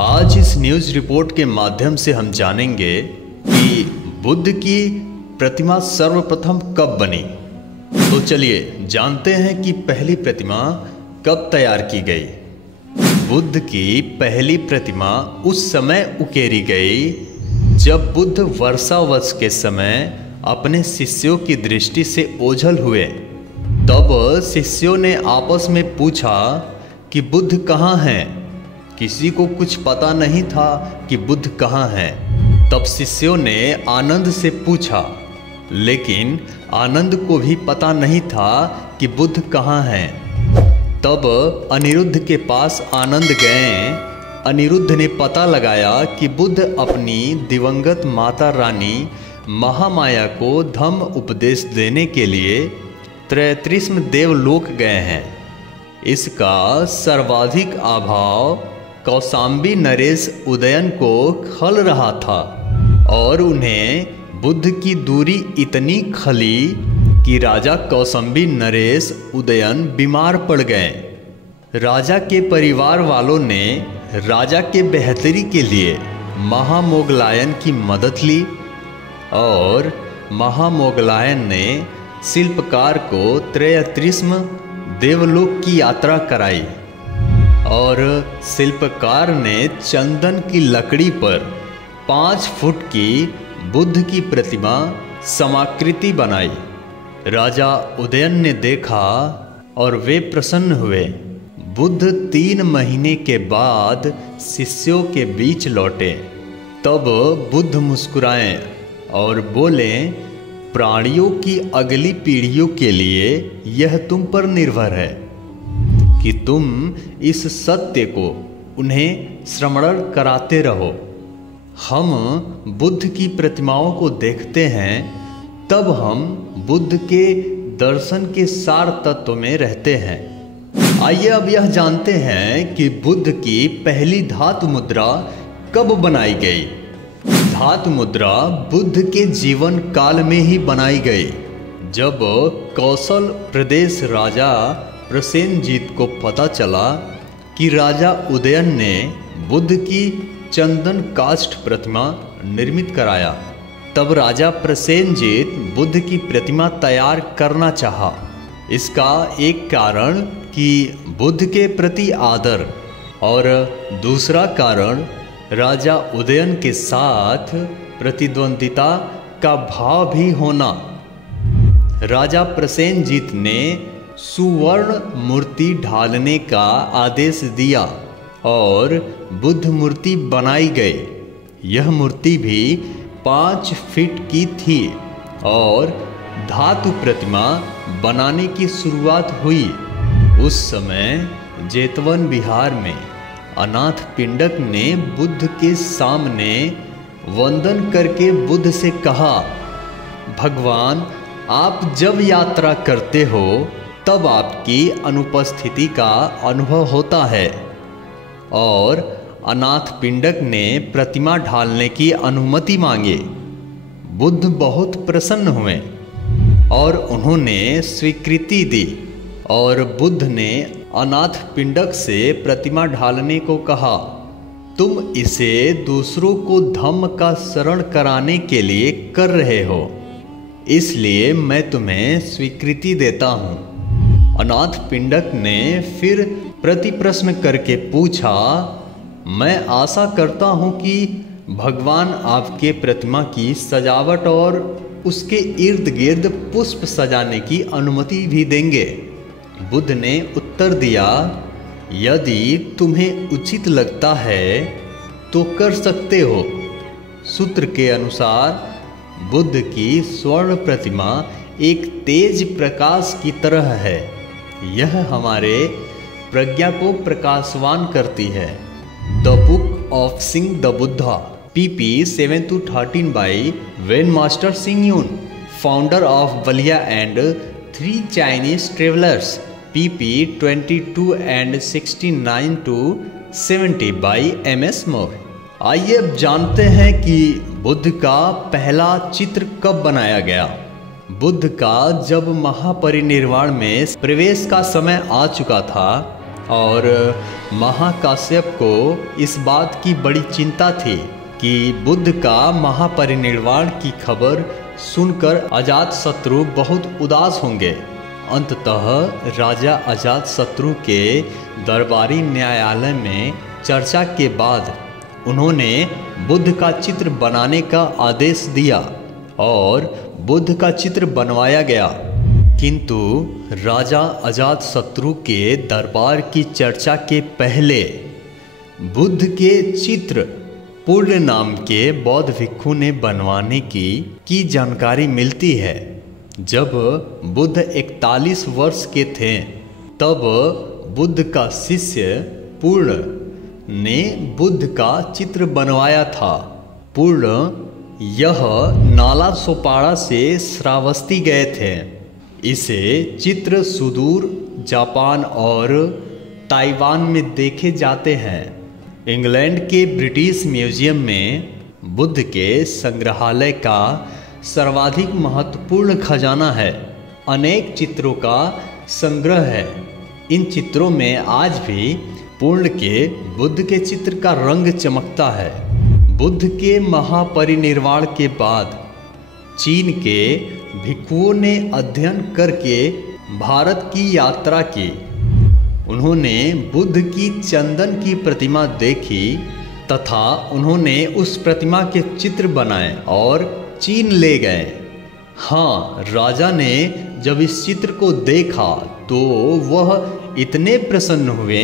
आज इस news report के माध्यम से हम जानेंगे कि बुद्ध की प्रतिमा सर्वप्रथम कब बनी। तो चलिए जानते हैं कि पहली प्रतिमा कब तैयार की गई। बुद्ध की पहली प्रतिमा उस समय उकेरी गई जब बुद्ध वर्षावस के समय अपने शिष्यों की दृष्टि से ओझल हुए। तब शिष्यों ने आपस में पूछा कि बुद्ध कहाँ हैं। किसी को कुछ पता नहीं था कि बुद्ध कहाँ हैं। तब शिष्यों ने आनंद से पूछा, लेकिन आनंद को भी पता नहीं था कि बुद्ध कहाँ हैं। तब अनिरुद्ध के पास आनंद गए। अनिरुद्ध ने पता लगाया कि बुद्ध अपनी दिवंगत माता रानी महामाया को धम्म उपदेश देने के लिए त्रैत्रिस्म देवलोक गए हैं। इसका सर्वाधिक अभाव कौशाम्बी नरेश उदयन को खल रहा था और उन्हें बुद्ध की दूरी इतनी खली कि राजा कौशाम्बी नरेश उदयन बीमार पड़ गए। राजा के परिवार वालों ने राजा के बेहतरी के लिए महामोगलायन की मदद ली और महामोगलायन ने शिल्पकार को त्रैत्रिस्म देवलोक की यात्रा कराई और शिल्पकार ने चंदन की लकड़ी पर 5 फुट की बुद्ध की प्रतिमा समाकृति बनाई। राजा उदयन ने देखा और वे प्रसन्न हुए। बुद्ध 3 महीने के बाद शिष्यों के बीच लौटे। तब बुद्ध मुस्कुराए और बोले, प्राणियों की अगली पीढ़ियों के लिए यह तुम पर निर्भर है कि तुम इस सत्य को उन्हें श्रवण कराते रहो। हम बुद्ध की प्रतिमाओं को देखते हैं, तब हम बुद्ध के दर्शन के सार तत्व में रहते हैं। आइए अब यह जानते हैं कि बुद्ध की पहली धातु मुद्रा कब बनाई गई। धातु मुद्रा बुद्ध के जीवन काल में ही बनाई गई, जब कौशल प्रदेश राजा प्रसेनजीत को पता चला कि राजा उदयन ने बुद्ध की चंदन काष्ठ प्रतिमा निर्मित कराया। तब राजा प्रसेनजीत बुद्ध की प्रतिमा तैयार करना चाहा। इसका एक कारण कि बुद्ध के प्रति आदर और दूसरा कारण राजा उदयन के साथ प्रतिद्वंदिता का भाव भी होना। राजा प्रसेनजीत ने सुवर्ण मूर्ति ढालने का आदेश दिया और बुद्ध मूर्ति बनाई गई। यह मूर्ति भी 5 फीट की थी और धातु प्रतिमा बनाने की शुरुआत हुई। उस समय जेतवन बिहार में अनाथ पिंडक ने बुद्ध के सामने वंदन करके बुद्ध से कहा, भगवान, आप जब यात्रा करते हो तब आपकी अनुपस्थिति का अनुभव होता है। और अनाथ पिंडक ने प्रतिमा ढालने की अनुमति मांगी। बुद्ध बहुत प्रसन्न हुए और उन्होंने स्वीकृति दी और बुद्ध ने अनाथ पिंडक से प्रतिमा ढालने को कहा, तुम इसे दूसरों को धम्म का शरण कराने के लिए कर रहे हो, इसलिए मैं तुम्हें स्वीकृति देता हूँ। अनाथ पिंडक ने फिर प्रति प्रश्न करके पूछा, मैं आशा करता हूँ कि भगवान आपके प्रतिमा की सजावट और उसके इर्द गिर्द पुष्प सजाने की अनुमति भी देंगे। बुद्ध ने उत्तर दिया, यदि तुम्हें उचित लगता है तो कर सकते हो। सूत्र के अनुसार बुद्ध की स्वर्ण प्रतिमा एक तेज प्रकाश की तरह है। यह हमारे प्रज्ञा को प्रकाशवान करती है। द बुक ऑफ सिंह the Buddha PP 7-13 by Ven master Hsing Yun, founder of बलिया and 3 Chinese travellers PP 22 and 69-70 by MS मोर। आइए अब जानते हैं कि बुद्ध का पहला चित्र कब बनाया गया। बुद्ध का जब महापरिनिर्वाण में प्रवेश का समय आ चुका था और महाकाश्यप को इस बात की बड़ी चिंता थी कि बुद्ध का महापरिनिर्वाण की खबर सुनकर अजातशत्रु बहुत उदास होंगे। अंततः राजा अजातशत्रु के दरबारी न्यायालय में चर्चा के बाद उन्होंने बुद्ध का चित्र बनाने का आदेश दिया और बुद्ध का चित्र बनवाया गया। किंतु राजा अजातशत्रु के दरबार की चर्चा के पहले बुद्ध के चित्र पूर्ण नाम के बौद्ध भिक्षु ने बनवाने की जानकारी मिलती है। जब बुद्ध 41 वर्ष के थे तब बुद्ध का शिष्य पूर्ण ने बुद्ध का चित्र बनवाया था। पूर्ण यह नाला सोपारा से श्रावस्ती गए थे। इसे चित्र सुदूर जापान और ताइवान में देखे जाते हैं। इंग्लैंड के ब्रिटिश म्यूजियम में बुद्ध के संग्रहालय का सर्वाधिक महत्वपूर्ण खजाना है। अनेक चित्रों का संग्रह है। इन चित्रों में आज भी पूर्ण के बुद्ध के चित्र का रंग चमकता है। बुद्ध के महापरिनिर्वाण के बाद चीन के भिक्षुओं ने अध्ययन करके भारत की यात्रा की। उन्होंने बुद्ध की चंदन की प्रतिमा देखी तथा उन्होंने उस प्रतिमा के चित्र बनाए और चीन ले गए। हाँ, राजा ने जब इस चित्र को देखा तो वह इतने प्रसन्न हुए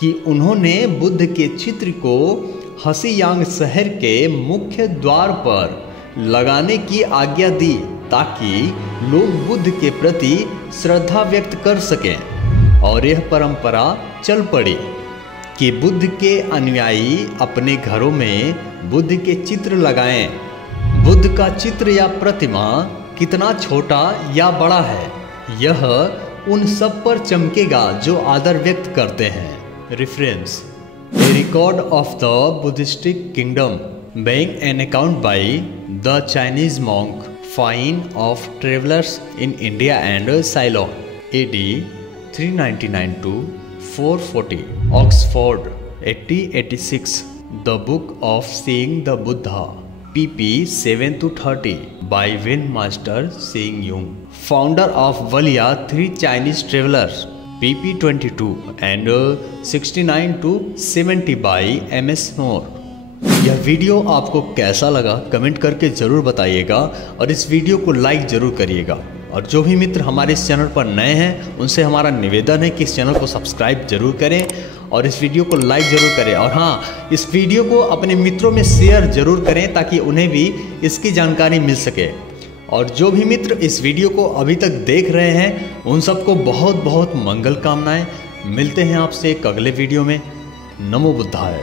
कि उन्होंने बुद्ध के चित्र को हसीयांग शहर के मुख्य द्वार पर लगाने की आज्ञा दी ताकि लोग बुद्ध के प्रति श्रद्धा व्यक्त कर सकें। और यह परंपरा चल पड़ी कि बुद्ध के अनुयायी अपने घरों में बुद्ध के चित्र लगाएं। बुद्ध का चित्र या प्रतिमा कितना छोटा या बड़ा है, यह उन सब पर चमकेगा जो आदर व्यक्त करते हैं। Reference: A record of the Buddhistic kingdom, being an account by the Chinese monk Fain of travelers in India and Ceylon, AD 399 to 440. Oxford, 1886. The Book of Seeing the Buddha, pp 7 to 30, by Wen Master Seeing Yung, founder of Valia, 3 Chinese travelers, pp 22 and 69 to 70 by MS Moore। यह video आपको कैसा लगा comment करके ज़रूर बताइएगा और इस video को लाइक ज़रूर करिएगा। और जो भी मित्र हमारे इस चैनल पर नए हैं उनसे हमारा निवेदन है कि इस चैनल को सब्सक्राइब जरूर करें और इस वीडियो को लाइक ज़रूर करें। और हाँ, इस वीडियो को अपने मित्रों में शेयर ज़रूर करें ताकि उन्हें भी इसकी जानकारी मिल सके। और जो भी मित्र इस वीडियो को अभी तक देख रहे हैं उन सबको बहुत बहुत मंगल कामनाएं। मिलते हैं आपसे एक अगले वीडियो में। नमो बुद्धाय।